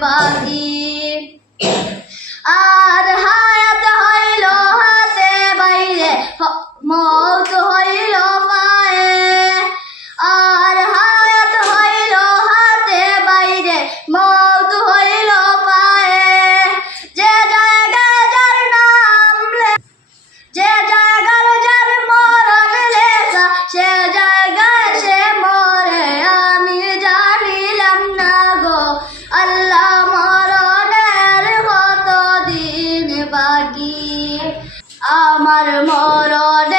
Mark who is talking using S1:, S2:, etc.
S1: বাকি আর হায়াত হইল হাতে বাইরে বাকি আমার মরণে